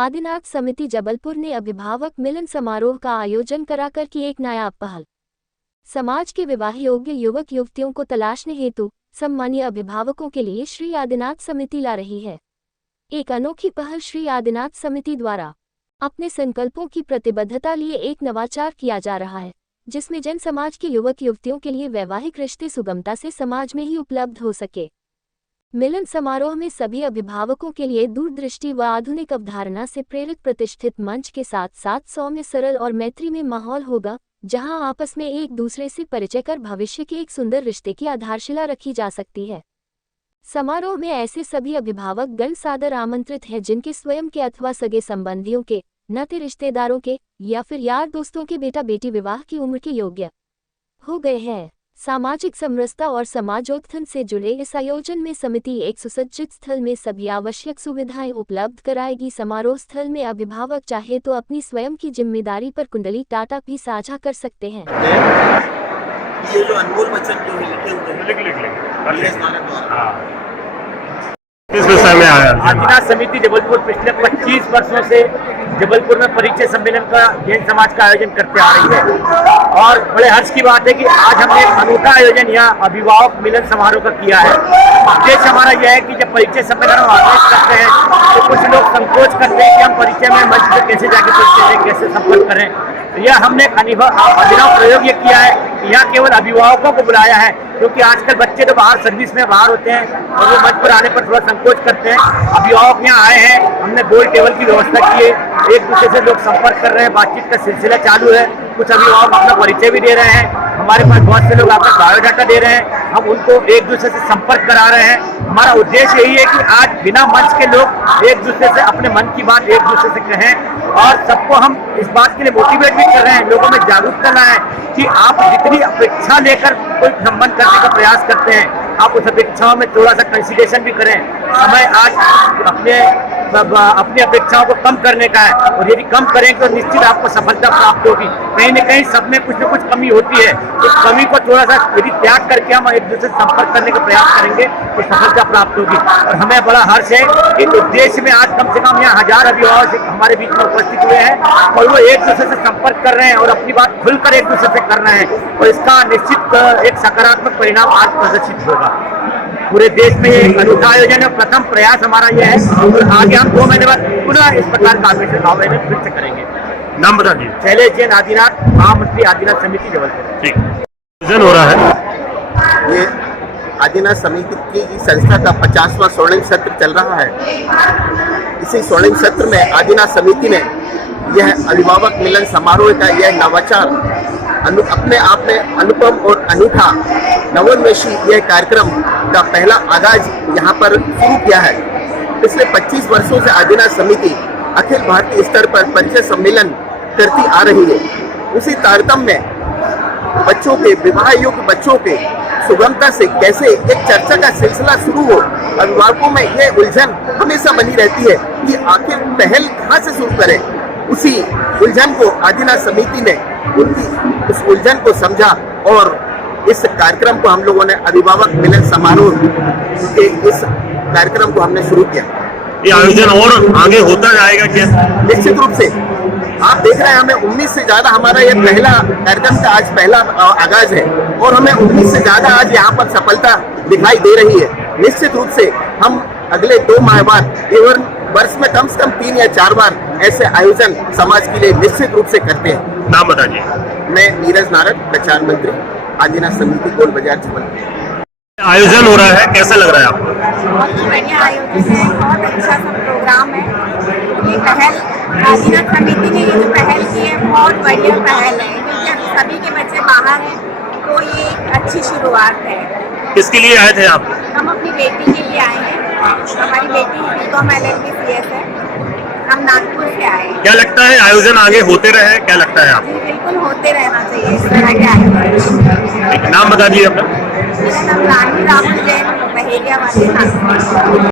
आदिनाथ समिति जबलपुर ने अभिभावक मिलन समारोह का आयोजन कराकर की एक नायाब पहल। समाज के विवाह योग्य युवक युवतियों को तलाशने हेतु सम्मानीय अभिभावकों के लिए श्री आदिनाथ समिति ला रही है एक अनोखी पहल। श्री आदिनाथ समिति द्वारा अपने संकल्पों की प्रतिबद्धता लिए एक नवाचार किया जा रहा है, जिसमें जन समाज के युवक युवतियों के लिए वैवाहिक रिश्ते सुगमता से समाज में ही उपलब्ध हो सके। मिलन समारोह में सभी अभिभावकों के लिए दूरदृष्टि व आधुनिक अवधारणा से प्रेरित प्रतिष्ठित मंच के साथ साथ सौम्य सरल और मैत्री में माहौल होगा, जहां आपस में एक दूसरे से परिचय कर भविष्य के एक सुंदर रिश्ते की आधारशिला रखी जा सकती है। समारोह में ऐसे सभी अभिभावक गण सादर आमंत्रित हैं जिनके स्वयं के अथवा सगे संबंधियों के, नाते रिश्तेदारों के या फिर यार दोस्तों के बेटा बेटी विवाह की उम्र के योग्य हो गए हैं। सामाजिक समरसता और समाजोत्थान से जुड़े इस आयोजन में समिति एक सुसज्जित स्थल में सभी आवश्यक सुविधाएं उपलब्ध कराएगी। समारोह स्थल में अभिभावक चाहे तो अपनी स्वयं की जिम्मेदारी पर कुंडली टाटा भी साझा कर सकते हैं। ये जो अनमोल वचन जो लिखे हुए किस विषय में आया? आदिनाथ समिति जबलपुर पिछले 25 वर्षों से जबलपुर में परिचय सम्मेलन का जैन समाज का आयोजन करते आ रही है और बड़े हर्ष की बात है कि आज हमने एक अनूठा आयोजन यहाँ अभिभावक मिलन समारोह का किया है। उद्देश्य हमारा यह है कि जब परिचय सम्मेलन हम आयोजित करते हैं तो कुछ लोग संकोच करते हैं कि हम परिचय में मंच पर कैसे जाके परिचय से कैसे संपर्क करें। यह हमने अभिनव प्रयोग ये किया है, यहाँ केवल अभिभावकों को बुलाया है, क्योंकि आजकल बच्चे तो बाहर सर्विस में बाहर होते हैं और वो मंच पर आने पर थोड़ा संकोच करते हैं। अभिभावक यहाँ आए हैं, हमने गोल टेबल की व्यवस्था की है, एक दूसरे से लोग संपर्क कर रहे हैं, बातचीत का सिलसिला चालू है। कुछ अभिभावक अपना परिचय भी दे रहे हैं, हमारे पास बहुत से लोग अपना बायोडाटा दे रहे हैं, हम उनको एक दूसरे से संपर्क करा रहे हैं। हमारा उद्देश्य यही है कि आज बिना मंच के लोग एक दूसरे से अपने मन की बात एक दूसरे से कहें और सबको हम इस बात के लिए मोटिवेट भी कर रहे हैं, लोगों में जागरूकता लाएं कि आप जितनी अपेक्षा लेकर कोई संबंध करने का प्रयास करते हैं, आप उस अपेक्षाओं में थोड़ा सा कंसिडरेशन भी करें। समय आज अपनी अपेक्षाओं को कम करने का है और यदि कम करेंगे तो निश्चित आपको सफलता प्राप्त होगी। कहीं न कहीं सब में कुछ न कुछ कमी होती है, उस कमी को थोड़ा सा यदि त्याग करके हम एक दूसरे से संपर्क करने का प्रयास करेंगे तो सफलता प्राप्त होगी। और हमें बड़ा हर्ष है कि उद्देश्य में आज कम से कम यहाँ 1000 अभिभावक हमारे बीच में उपस्थित हुए हैं और वो एक दूसरे से संपर्क कर रहे हैं और अपनी बात खुलकर एक दूसरे से कर रहे हैं और इसका निश्चित एक सकारात्मक परिणाम आज प्रदर्शित होगा। पूरे देश में एक अनूठा आयोजन है, प्रथम प्रयास हमारा यह है और आगे हम 2 महीने बाद पुनः इस प्रकार का आयोजन फिर से करेंगे। नाम बता दीजिए। शैलेश जैन, आदिनाथ, महामंत्री आदिनाथ समिति जबलपुर। ठीक, आयोजन हो रहा है। ये आदिनाथ समिति की संस्था का 50वां स्वर्णिम सत्र चल रहा है। इसी स्वर्णिम सत्र में आदिनाथ समिति ने यह अभिभावक मिलन समारोह का यह नवाचार अपने आप में अनुपम और अनूठा नवोन्मेषी यह कार्यक्रम का पहला आगाज यहाँ पर शुरू किया है। पिछले 25 वर्षों से आदिनाथ समिति अखिल भारतीय स्तर पर परिचय सम्मेलन करती आ रही है। उसी तारतम्य में बच्चों के विवाह योग्य बच्चों के सुगमता से कैसे एक चर्चा का सिलसिला शुरू हो। अभिभावकों में यह उलझन हमेशा बनी रहती है कि आखिर पहल कहाँ से शुरू करें। उसी उलझन को आदिनाथ समिति ने उनकी उस उलझन को समझा और इस कार्यक्रम को हम लोगों ने अभिभावक मिलन समारोह के इस कार्यक्रम को हमने शुरू किया। ये आयोजन और आगे होता जाएगा क्या? निश्चित रूप से आप देख रहे हैं, हमें 19 से ज्यादा हमारा ये पहला कार्यक्रम का आज पहला आगाज है और हमें 19 से ज्यादा आज यहाँ पर सफलता दिखाई दे रही है। निश्चित रूप से हम अगले 2 माह बाद एवं वर्ष में कम से कम 3 या 4 बार ऐसे आयोजन समाज के लिए निश्चित रूप से करते हैं। नाम बताइए। मैं नीरज नारद, प्रचार मंत्री, आदिनाथ समिति गोल बाजार जबलपुर। आयोजन हो रहा है, कैसा लग रहा है आपको? बहुत बढ़िया आयोजन है, बहुत अच्छा सा प्रोग्राम है। ये पहल आदिनाथ समिति ने ये जो पहल की है बहुत बढ़िया पहल है, क्योंकि सभी के बच्चे बाहर हैं तो ये एक अच्छी शुरुआत है। किसके लिए आए थे आप? हम अपनी बेटी के लिए आए हैं। हमारी बेटी BCom LLB CS है, हम नागपुर से आए हैं। क्या लगता है आयोजन आगे होते रहे, क्या लगता है आपको? बिल्कुल होते रहना चाहिए इस तरह के आयोजन। नाम बता दीजिए अपना। मेरा नाम रानी राहुल जैन, बहेलिया वाले नागपुर।